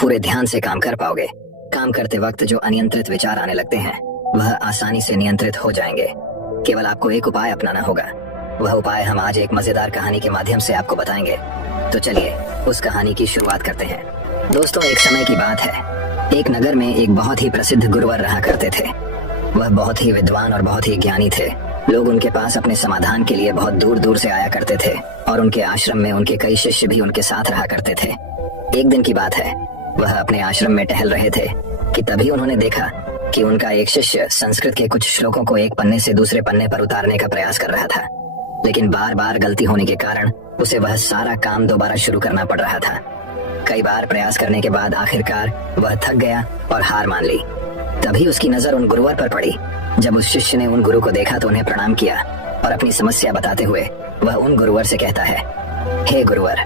पूरे ध्यान से काम कर पाओगे। काम करते वक्त जो अनियंत्रित विचार आने लगते हैं वह आसानी से नियंत्रित हो जाएंगे। केवल आपको एक उपाय अपनाना होगा। वह उपाय हम आज एक मजेदार कहानी के माध्यम से आपको बताएंगे। तो चलिए उस कहानी की शुरुआत करते हैं। दोस्तों, एक समय की बात है। एक नगर में एक बहुत ही प्रसिद्ध गुरुवर रहा करते थे। वह बहुत ही विद्वान और बहुत ही ज्ञानी थे। लोग उनके पास अपने समाधान के लिए बहुत दूर दूर से आया करते थे और उनके आश्रम में उनके कई शिष्य भी उनके साथ रहा करते थे। एक दिन की बात है, वह अपने आश्रम में टहल रहे थे कि तभी उन्होंने देखा कि उनका एक शिष्य संस्कृत के कुछ श्लोकों को एक पन्ने से दूसरे पन्ने पर उतारने का प्रयास कर रहा था, लेकिन बार बार गलती होने के कारण उसे वह सारा काम दोबारा शुरू करना पड़ रहा था। कई बार प्रयास करने के बाद आखिरकार वह थक गया और हार मान ली। तभी उसकी नजर उन गुरुवर पर पड़ी। जब उस शिष्य ने उन गुरु को देखा तो उन्हें प्रणाम किया और अपनी समस्या बताते हुए वह उन गुरुवर से कहता है, हे गुरुवर,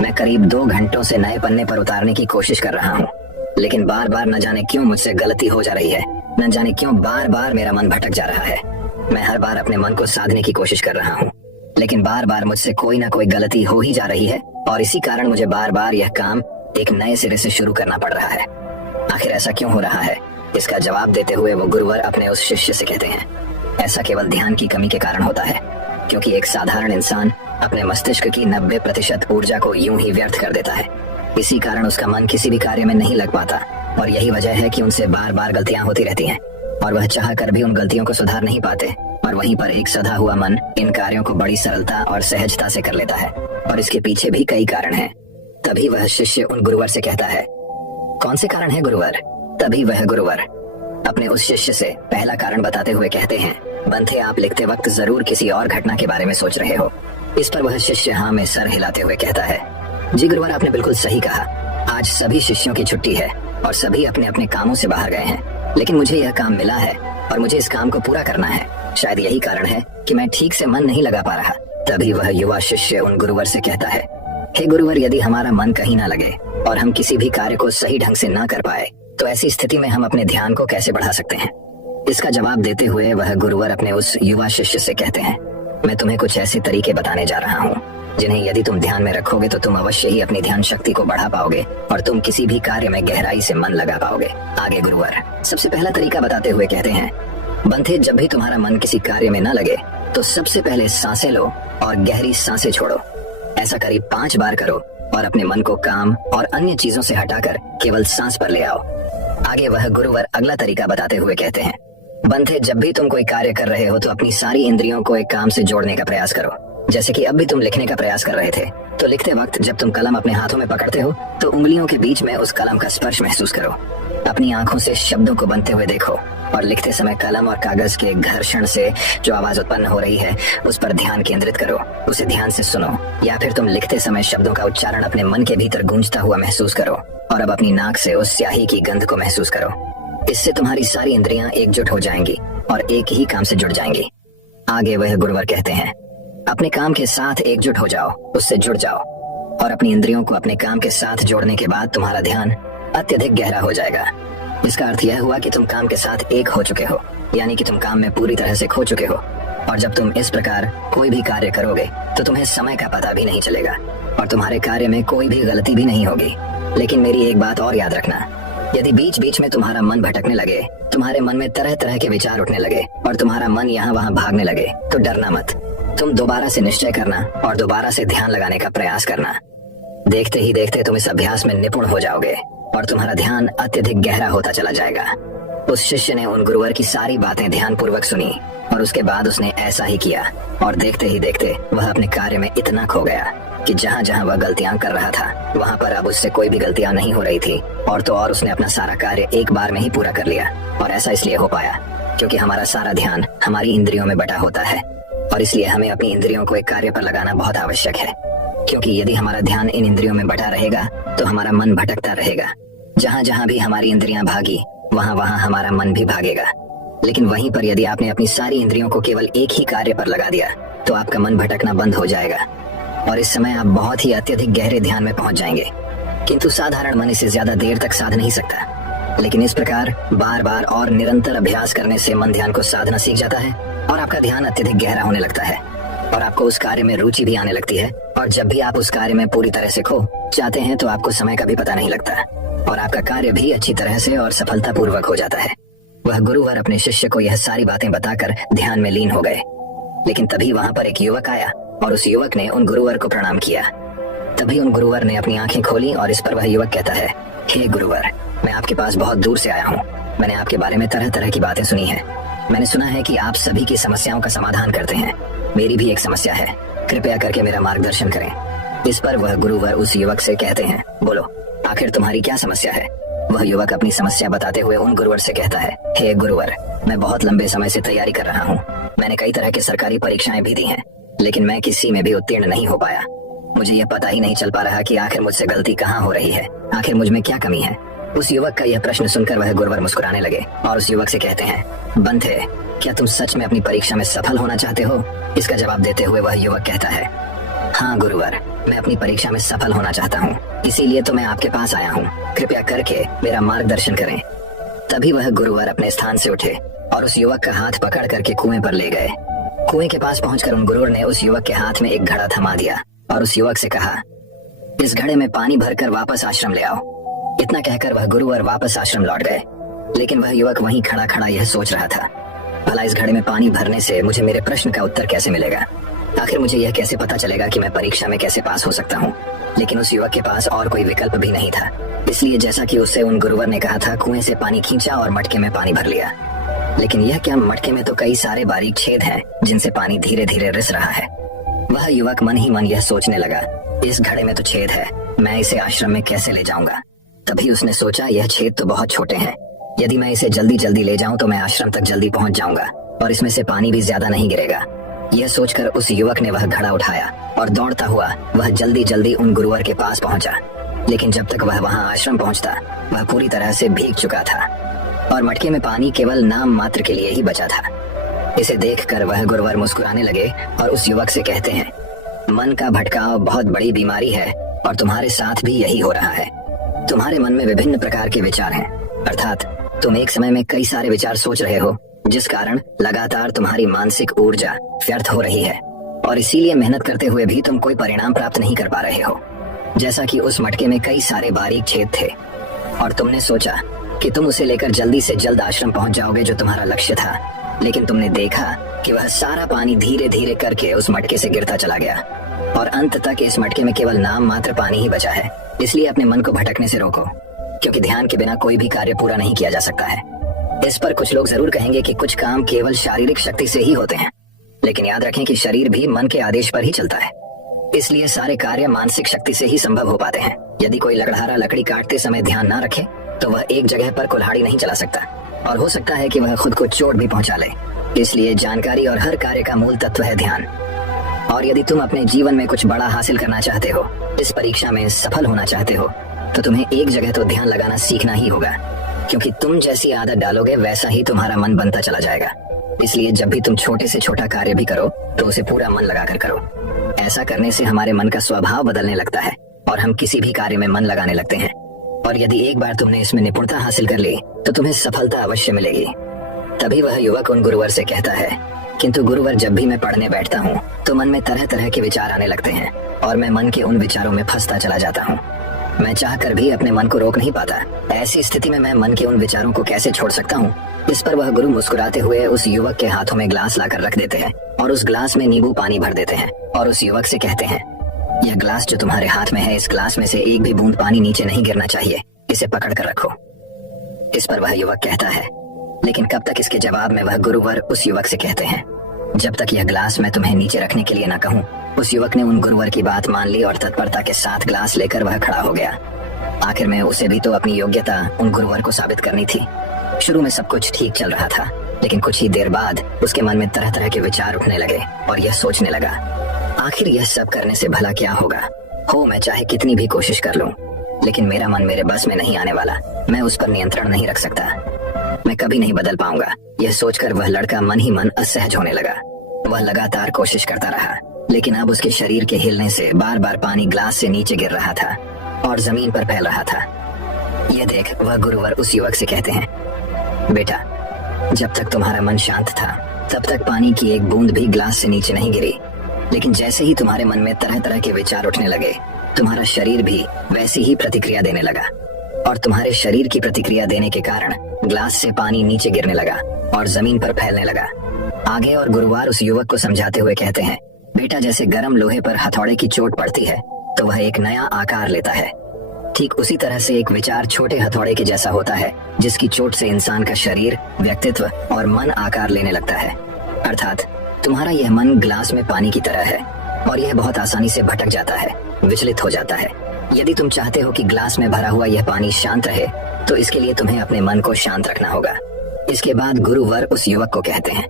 मैं करीब 2 घंटों से नए पन्ने पर उतारने की कोशिश कर रहा हूँ, लेकिन बार बार न जाने क्यों मुझसे गलती हो जा रही है। न जाने क्यों बार बार मेरा मन भटक जा रहा है। मैं हर बार अपने मन को साधने की कोशिश कर रहा हूँ, लेकिन बार बार मुझसे कोई ना कोई गलती हो ही जा रही है और इसी कारण मुझे बार बार यह काम एक नए सिरे से शुरू करना पड़ रहा है। आखिर ऐसा क्यों हो रहा है? इसका जवाब देते हुए वो गुरुवर अपने उस शिष्य से कहते हैं, ऐसा केवल ध्यान की कमी के कारण होता है, क्योंकि एक साधारण इंसान अपने मस्तिष्क की 90% ऊर्जा को यूं ही व्यर्थ कर देता है। इसी कारण उसका मन किसी भी कार्य में नहीं लग पाता और यही वजह है कि उनसे बार बार गलतियां होती रहती हैं और वह चाह कर भी उन गलतियों को सुधार नहीं पाते। और वहीं पर एक सधा हुआ मन इन कार्यों को बड़ी सरलता और सहजता से कर लेता है और इसके पीछे भी कई कारण हैं। तभी वह शिष्य उन गुरुवर से कहता है, कौन से कारण है गुरुवर? तभी वह गुरुवर अपने उस शिष्य से पहला कारण बताते हुए कहते हैं, बंथे, आप लिखते वक्त जरूर किसी और घटना के बारे में सोच रहे हो। इस पर वह शिष्य हाँ में सर हिलाते हुए कहता है, जी गुरुवर, आपने बिल्कुल सही कहा। आज सभी शिष्यों की छुट्टी है और सभी अपने अपने कामों से बाहर गए हैं, लेकिन मुझे यह काम मिला है और मुझे इस काम को पूरा करना है। शायद यही कारण है कि मैं ठीक से मन नहीं लगा पा रहा। तभी वह युवा शिष्य उन गुरुवर से कहता है, हे गुरुवर, यदि हमारा मन कहीं ना लगे और हम किसी भी कार्य को सही ढंग से ना कर पाए तो ऐसी स्थिति में हम अपने ध्यान को कैसे बढ़ा सकते हैं? इसका जवाब देते हुए वह गुरुवर अपने उस युवा शिष्य से कहते हैं, मैं तुम्हें कुछ ऐसे तरीके बताने जा रहा हूँ जिन्हें यदि तुम ध्यान में रखोगे तो तुम अवश्य ही अपनी ध्यान शक्ति को बढ़ा पाओगे और तुम किसी भी कार्य में गहराई से मन लगा पाओगे। आगे गुरुवर सबसे पहला तरीका बताते हुए कहते हैं, बंथे, जब भी तुम्हारा मन किसी कार्य में न लगे तो सबसे पहले सांसें लो और गहरी सांसें छोड़ो। ऐसा करीब 5 बार करो और अपने मन को काम और अन्य चीजों से हटाकर केवल सांस पर ले आओ। आगे वह गुरुवर अगला तरीका बताते हुए कहते हैं, बंथे, जब भी तुम कोई कार्य कर रहे हो तो अपनी सारी इंद्रियों को एक काम से जोड़ने का प्रयास करो। जैसे कि अब भी तुम लिखने का प्रयास कर रहे थे, तो लिखते वक्त जब तुम कलम अपने हाथों में पकड़ते हो तो उंगलियों के बीच में उस कलम का स्पर्श महसूस करो। अपनी आंखों से शब्दों को बनते हुए देखो और लिखते समय कलम और कागज के घर्षण से जो आवाज उत्पन्न हो रही है उस पर ध्यान केंद्रित करो, उसे ध्यान से सुनो। या फिर तुम लिखते समय शब्दों का उच्चारण अपने मन के भीतर गूंजता हुआ महसूस करो और अब अपनी नाक से उस स्याही की गंध को महसूस करो। इससे तुम्हारी सारी इंद्रियां एकजुट हो जाएंगी और एक ही काम से जुड़ जाएंगी। आगे वह गुरुवर कहते हैं, अपने काम के साथ एकजुट हो जाओ, उससे जुड़ जाओ और अपनी इंद्रियों को अपने काम के साथ जोड़ने के बाद तुम्हारा ध्यान अत्यधिक गहरा हो जाएगा। इसका अर्थ यह हुआ कि तुम काम के साथ एक हो चुके हो, यानी कि तुम काम में पूरी तरह से खो चुके हो। और जब तुम इस प्रकार कोई भी कार्य करोगे तो तुम्हें समय का पता भी नहीं चलेगा और तुम्हारे कार्य में कोई भी गलती भी नहीं होगी। लेकिन मेरी एक बात और याद रखना, यदि बीच बीच में तुम्हारा मन भटकने लगे, तुम्हारे मन में तरह तरह के विचार उठने लगे और तुम्हारा मन यहाँ वहाँ भागने लगे, तो डरना मत। तुम दोबारा से निश्चय करना और दोबारा से ध्यान लगाने का प्रयास करना। देखते ही देखते तुम इस अभ्यास में निपुण हो जाओगे और तुम्हारा ध्यान अत्यधिक गहरा होता चला जाएगा। उस शिष्य ने उन गुरुवर की सारी बातें ध्यान पूर्वक सुनी और उसके बाद उसने ऐसा ही किया और देखते ही देखते वह अपने कार्य में इतना खो गया कि जहाँ जहाँ वह गलतियां कर रहा था वहाँ पर अब उससे कोई भी गलतियां नहीं हो रही थी। और तो और उसने अपना सारा कार्य एक बार में ही पूरा कर लिया। और ऐसा इसलिए हो पाया क्योंकि हमारा सारा ध्यान हमारी इंद्रियों में बटा होता है और इसलिए हमें अपनी इंद्रियों को एक कार्य पर लगाना बहुत आवश्यक है। क्योंकि यदि हमारा ध्यान इन इंद्रियों में बटा रहेगा तो हमारा मन भटकता रहेगा। जहाँ जहाँ भी हमारी इंद्रियां भागी वहाँ वहाँ हमारा मन भी भागेगा। लेकिन वहीं पर यदि आपने अपनी सारी इंद्रियों को केवल एक ही कार्य पर लगा दिया तो आपका मन भटकना बंद हो जाएगा और इस समय आप बहुत ही अत्यधिक गहरे ध्यान में पहुंच जाएंगे। किंतु साधारण मन इसे ज्यादा देर तक साध नहीं सकता, लेकिन इस प्रकार बार बार और निरंतर अभ्यास करने से मन ध्यान को साधना सीख जाता है और आपका ध्यान अत्यधिक गहरा होने लगता है और आपको उस कार्य में रुचि भी आने लगती है। और जब भी आप उस कार्य में पूरी तरह से खो जाते हैं तो आपको समय का भी पता नहीं लगता और आपका कार्य भी अच्छी तरह से और सफलतापूर्वक हो जाता है। वह गुरुवर अपने शिष्य को यह सारी बातें बताकर ध्यान में लीन हो गए। लेकिन तभी वहां पर एक युवक आया और उस युवक ने उन गुरुवर को प्रणाम किया। तभी उन गुरुवर ने अपनी आंखें खोली और इस पर वह युवक कहता है, हे गुरुवर, मैं आपके पास बहुत दूर से आया हूँ। मैंने आपके बारे में तरह तरह की बातें सुनी है। मैंने सुना है कि आप सभी की समस्याओं का समाधान करते हैं। मेरी भी एक समस्या है, कृपया करके मेरा मार्गदर्शन करें। इस पर वह गुरुवर उस युवक से कहते हैं, बोलो आखिर तुम्हारी क्या समस्या है। वह युवक अपनी समस्या बताते हुए उन गुरुवर से कहता है, हे गुरुवर, मैं बहुत लंबे समय से तैयारी कर रहा हूँ। मैंने कई तरह की सरकारी परीक्षाएं भी दी हैं, लेकिन मैं किसी में भी उत्तीर्ण नहीं हो पाया। मुझे यह पता ही नहीं चल पा रहा कि आखिर मुझसे गलती कहाँ हो रही है, आखिर मुझ में क्या कमी है। उस युवक का यह प्रश्न सुनकर वह गुरुवर मुस्कुराने लगे और उस युवक से कहते हैं, बंथे, क्या तुम सच में अपनी परीक्षा में सफल होना चाहते हो। इसका जवाब देते हुए वह युवक कहता है, हाँ गुरुवर, मैं अपनी परीक्षा में सफल होना चाहता हूँ, इसीलिए तो मैं आपके पास आया हूँ। कृपया करके मेरा मार्गदर्शन करें। तभी वह गुरुवर अपने स्थान से उठे और उस युवक का हाथ पकड़ करके कुएं पर ले गए। कुएं के पास पहुंचकर उन गुरुवर ने उस युवक के हाथ में एक घड़ा थमा दिया और उस युवक से कहा, इस घड़े में पानी भरकर वापस आश्रम ले आओ। इतना कहकर वह गुरुवर वापस आश्रम लौट गए। लेकिन वह युवक वहीं खड़ा खड़ा यह सोच रहा था, भला इस घड़े में पानी भरने से मुझे मेरे प्रश्न का उत्तर कैसे मिलेगा। आखिर मुझे यह कैसे पता चलेगा कि मैं परीक्षा में कैसे पास हो सकता हूँ। लेकिन उस युवक के पास और कोई विकल्प भी नहीं था, इसलिए जैसा कि उससे उन गुरुवर ने कहा था, कुएं से पानी खींचा और मटके में पानी भर लिया। लेकिन यह क्या, मटके में तो कई सारे बारीक छेद हैं जिनसे पानी धीरे धीरे रिस रहा है। वह युवक मन ही मन यह सोचने लगा, इस घड़े में तो छेद है, मैं इसे आश्रम में कैसे ले जाऊंगा। तभी उसने सोचा, यह छेद तो बहुत छोटे हैं, यदि मैं इसे जल्दी जल्दी ले जाऊं तो मैं आश्रम तक जल्दी पहुंच जाऊंगा और इसमें से पानी भी ज्यादा नहीं गिरेगा। यह सोचकर उस युवक ने वह घड़ा उठाया और दौड़ता हुआ वह जल्दी जल्दी उन गुरुवर के पास पहुंचा। लेकिन जब तक वह वहां आश्रम पहुंचता, वह पूरी तरह से भीग चुका था और मटके में पानी केवल नाम मात्र के लिए ही बचा था। इसे देखकर वह गुरुवर मुस्कुराने लगे और उस युवक से कहते हैं, मन का भटकाव बहुत बड़ी बीमारी है और तुम्हारे साथ भी यही हो रहा है। तुम्हारे मन में विभिन्न प्रकार के विचार हैं, अर्थात तुम एक समय में कई सारे विचार सोच रहे हो, जिस कारण लगातार तुम्हारी मानसिक ऊर्जा व्यर्थ हो रही है और इसीलिए मेहनत करते हुए भी तुम कोई परिणाम प्राप्त नहीं कर पा रहे हो। जैसा कि उस मटके में कई सारे बारीक छेद थे और तुमने सोचा कि तुम उसे लेकर जल्दी से जल्द आश्रम पहुंच जाओगे, जो तुम्हारा लक्ष्य था। लेकिन तुमने देखा कि वह सारा पानी धीरे धीरे करके उस मटके से गिरता चला गया और अंत तक इस मटके में केवल नाम मात्र पानी ही बचा है। इसलिए अपने मन को भटकने से रोको, क्योंकि ध्यान के बिना कोई भी कार्य पूरा नहीं किया जा सकता है। इस पर कुछ लोग जरूर कहेंगे कि कुछ काम केवल शारीरिक शक्ति से ही होते हैं, लेकिन याद रखें कि शरीर भी मन के आदेश पर ही चलता है। इसलिए सारे कार्य मानसिक शक्ति से ही संभव हो पाते हैं। यदि कोई लकड़हारा लकड़ी काटते समय ध्यान न रखे तो वह एक जगह पर कुल्हाड़ी नहीं चला सकता और हो सकता है कि वह खुद को चोट भी पहुंचा ले। इसलिए जानकारी और हर कार्य का मूल तत्व है ध्यान। और यदि तुम अपने जीवन में कुछ बड़ा हासिल करना चाहते हो, इस परीक्षा में सफल होना चाहते हो, तो तुम्हें एक जगह तो ध्यान लगाना सीखना ही होगा, क्योंकि तुम जैसी आदत डालोगे वैसा ही तुम्हारा मन बनता चला जाएगा। इसलिए जब भी तुम छोटे से छोटा कार्य भी करो तो उसे पूरा मन लगाकर करो। ऐसा करने से हमारे मन का स्वभाव बदलने लगता है और हम किसी भी कार्य में मन लगाने लगते हैं। और यदि एक बार तुमने इसमें निपुणता हासिल कर ली तो तुम्हें सफलता अवश्य मिलेगी। तभी वह युवक उन गुरुवर से कहता है, किंतु गुरुवर, जब भी मैं पढ़ने बैठता हूँ तो मन में तरह तरह के विचार आने लगते हैं और मैं मन के उन विचारों में फंसता चला जाता हूँ। मैं चाहकर भी अपने मन को रोक नहीं पाता। ऐसी स्थिति में मैं मन के उन विचारों को कैसे छोड़ सकता हूँ। इस पर वह गुरु मुस्कुराते हुए उस युवक के हाथों में ग्लास लाकर रख देते हैं और उस ग्लास में नींबू पानी भर देते हैं और उस युवक से कहते हैं, यह ग्लास जो तुम्हारे हाथ में है, इस ग्लास में से एक भी बूंद पानी नीचे नहीं गिरना चाहिए, इसे पकड़ कर रखो। इस पर वह युवक कहता है, लेकिन कब तक। इसके जवाब में वह गुरुवर उस युवक से कहते हैं, जब तक यह ग्लास मैं तुम्हें नीचे रखने के लिए न कहूँ। उस युवक ने उन गुरुवर की बात मान ली और तत्परता के साथ ग्लास लेकर वह खड़ा हो गया। आखिर में उसे भी तो अपनी योग्यता उन गुरुवर को साबित करनी थी। शुरू में सब कुछ ठीक चल रहा था, लेकिन कुछ ही देर बाद उसके मन में तरह तरह के विचार उठने लगे और यह सोचने लगा, आखिर यह सब करने से भला क्या होगा। मैं चाहे कितनी भी कोशिश कर लूं, लेकिन मेरा मन मेरे बस में नहीं आने वाला। मैं उस पर नियंत्रण नहीं रख सकता, मैं कभी नहीं बदल पाऊंगा। यह सोचकर वह लड़का मन ही मन असहज होने लगा। वह लगातार कोशिश करता रहा, लेकिन अब उसके शरीर के हिलने से बार बार पानी ग्लास से नीचे गिर रहा था और जमीन पर फैल रहा था। यह देख वह गुरुवर उस युवक से कहते हैं, बेटा, जब तक तुम्हारा मन शांत था तब तक पानी की एक बूंद भी ग्लास से नीचे नहीं गिरी, लेकिन जैसे ही तुम्हारे मन में तरह तरह के विचार उठने लगे, तुम्हारा शरीर भी वैसी ही प्रतिक्रिया देने लगा। और तुम्हारे शरीर की प्रतिक्रिया देने के कारण ग्लास से पानी नीचे गिरने लगा और जमीन पर फैलने लगा। आगे और गुरुवार उस युवक को समझाते हुए कहते हैं, बेटा जैसे गर्म लोहे पर हथौड़े की चोट पड़ती है तो वह एक नया आकार लेता है, ठीक उसी तरह से एक विचार छोटे हथौड़े के जैसा होता है जिसकी चोट से इंसान का शरीर, व्यक्तित्व और मन आकार लेने लगता है। अर्थात तुम्हारा यह मन ग्लास में पानी की तरह है और यह बहुत आसानी से भटक जाता है, विचलित हो जाता है। यदि तुम चाहते हो कि ग्लास में भरा हुआ यह पानी शांत रहे तो इसके लिए तुम्हें अपने मन को शांत रखना होगा। इसके बाद गुरुवर उस युवक को कहते हैं,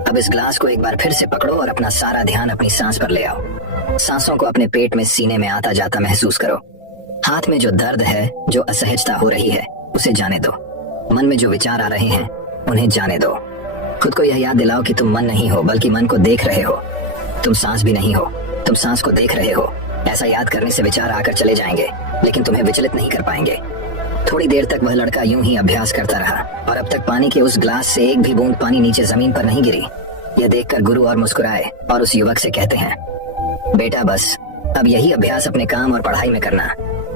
अब इस ग्लास को एक बार फिर से पकड़ो और अपना सारा ध्यान अपनी सांस पर ले आओ। सांसों को अपने पेट में, सीने में आता जाता महसूस करो। हाथ में जो दर्द है, जो असहजता हो रही है, उसे जाने दो। मन में जो विचार आ रहे हैं उन्हें जाने दो। खुद को यह याद दिलाओ कि तुम मन नहीं हो बल्कि मन को देख रहे हो। तुम सांस भी नहीं हो, तुम सांस को देख रहे हो। ऐसा याद करने से विचार आकर चले जाएंगे लेकिन तुम्हें विचलित नहीं कर पाएंगे। थोड़ी देर तक वह लड़का यूं ही अभ्यास करता रहा और अब तक पानी के उस ग्लास से एक भी बूंद पानी नीचे जमीन पर नहीं गिरी। यह देखकर गुरु और मुस्कुराए और उस युवक से कहते हैं, बेटा बस अब यही अभ्यास अपने काम और पढ़ाई में करना।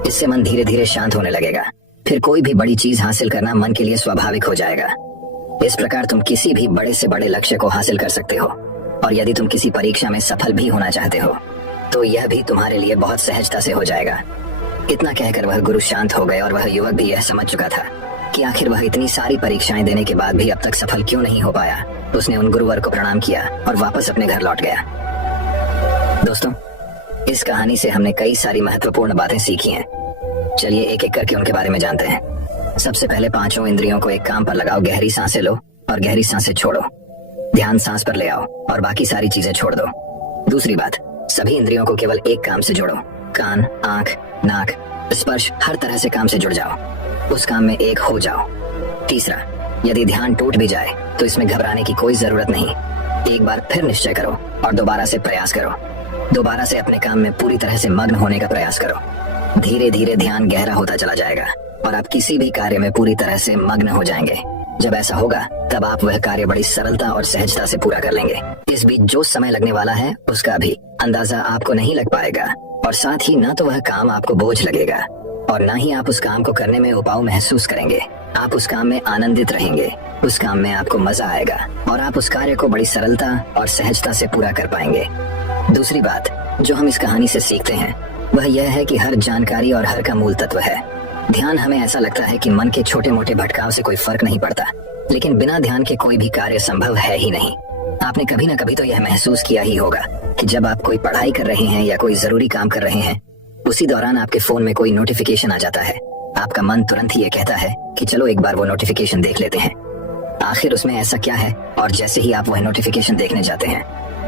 इससे मन धीरे धीरे शांत होने लगेगा। फिर कोई भी बड़ी चीज हासिल करना मन के लिए स्वाभाविक हो जाएगा। इस प्रकार तुम किसी भी बड़े से बड़े लक्ष्य को हासिल कर सकते हो और यदि तुम किसी परीक्षा में सफल भी होना चाहते हो तो यह भी तुम्हारे लिए बहुत सहजता से हो जाएगा। इतना कहकर वह गुरु शांत हो गए और वह युवक भी यह समझ चुका था कि आखिर वह इतनी सारी परीक्षाएं देने के बाद भी अब तक सफल क्यों नहीं हो पाया। उसने उन गुरुवर को प्रणाम किया और वापस अपने घर लौट गया। दोस्तों, इस कहानी से हमने कई सारी महत्वपूर्ण बातें सीखी हैं। चलिए एक एक करके उनके बारे में जानते हैं। सबसे पहले पांचों इंद्रियों को एक काम पर लगाओ। गहरी सांसें लो और गहरी सांसें छोड़ो। ध्यान सांस पर ले आओ और बाकी सारी चीजें छोड़ दो। दूसरी बात, सभी इंद्रियों को केवल एक काम से जोड़ो। कान, आंख, नाक, स्पर्श, हर तरह से काम से जुड़ जाओ। उस काम में एक हो जाओ। तीसरा, यदि ध्यान टूट भी जाए तो इसमें घबराने की कोई जरूरत नहीं। एक बार फिर निश्चय करो और दोबारा से प्रयास करो। दोबारा से अपने काम में पूरी तरह से मग्न होने का प्रयास करो। धीरे धीरे ध्यान गहरा होता चला जाएगा और आप किसी भी कार्य में पूरी तरह से मग्न हो जाएंगे। जब ऐसा होगा तब आप वह कार्य बड़ी सरलता और सहजता से पूरा कर लेंगे। इस बीच जो समय लगने वाला है उसका भी अंदाजा आपको नहीं लग पाएगा और साथ ही न तो वह काम आपको बोझ लगेगा और न ही आप उस काम को करने में उबाऊ महसूस करेंगे। आप उस काम में आनंदित रहेंगे। उस काम में आपको मजा आएगा और आप उस कार्य को बड़ी सरलता और सहजता से पूरा कर पाएंगे। दूसरी बात जो हम इस कहानी से सीखते हैं वह यह है कि हर जानकारी और हर का मूल तत्व है ध्यान। हमें ऐसा लगता है कि मन के छोटे मोटे भटकाव से कोई फर्क नहीं पड़ता, लेकिन बिना ध्यान के कोई भी कार्य संभव है ही नहीं। आपने कभी न कभी तो यह महसूस किया ही होगा कि जब आप कोई पढ़ाई कर रहे हैं या कोई जरूरी काम कर रहे हैं, उसी दौरान आपके फोन में कोई नोटिफिकेशन आ जाता है। आपका मन तुरंत ही ये कहता है कि चलो एक बार वो नोटिफिकेशन देख लेते हैं, आखिर उसमें ऐसा क्या है। और जैसे ही आप वह नोटिफिकेशन देखने जाते हैं,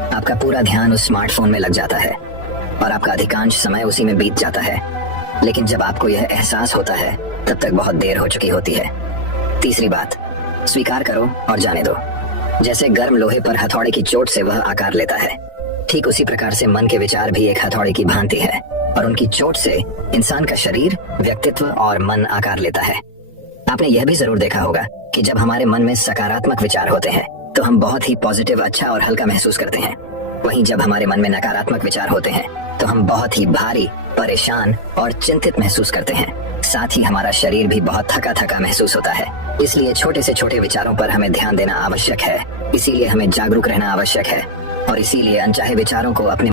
आपका पूरा ध्यान उस स्मार्टफोन में लग जाता है और आपका अधिकांश समय उसी में बीत जाता है। लेकिन जब आपको यह एहसास होता है तब तक बहुत देर हो चुकी होती है। तीसरी बात, स्वीकार करो और जाने दो। जैसे गर्म लोहे पर हथौड़े की चोट से वह आकार लेता है, ठीक उसी प्रकार से मन के विचार भी एक हथौड़े की भांति है और उनकी चोट से इंसान का शरीर, व्यक्तित्व और मन आकार लेता है। आपने यह भी जरूर देखा होगा कि जब हमारे मन में सकारात्मक विचार होते हैं तो हम बहुत ही पॉजिटिव, अच्छा और हल्का महसूस करते हैं। वहीं जब हमारे मन में नकारात्मक विचार होते हैं तो हम बहुत ही भारी, परेशान और चिंतित महसूस करते हैं। साथ ही हमारा शरीर भी बहुत थका थका महसूस होता है। इसलिए छोटे से छोटे विचारों पर हमें ध्यान देना आवश्यक है। इसीलिए हमें जागरूक रहना आवश्यक है और इसीलिए अनचाहे विचारों को अपने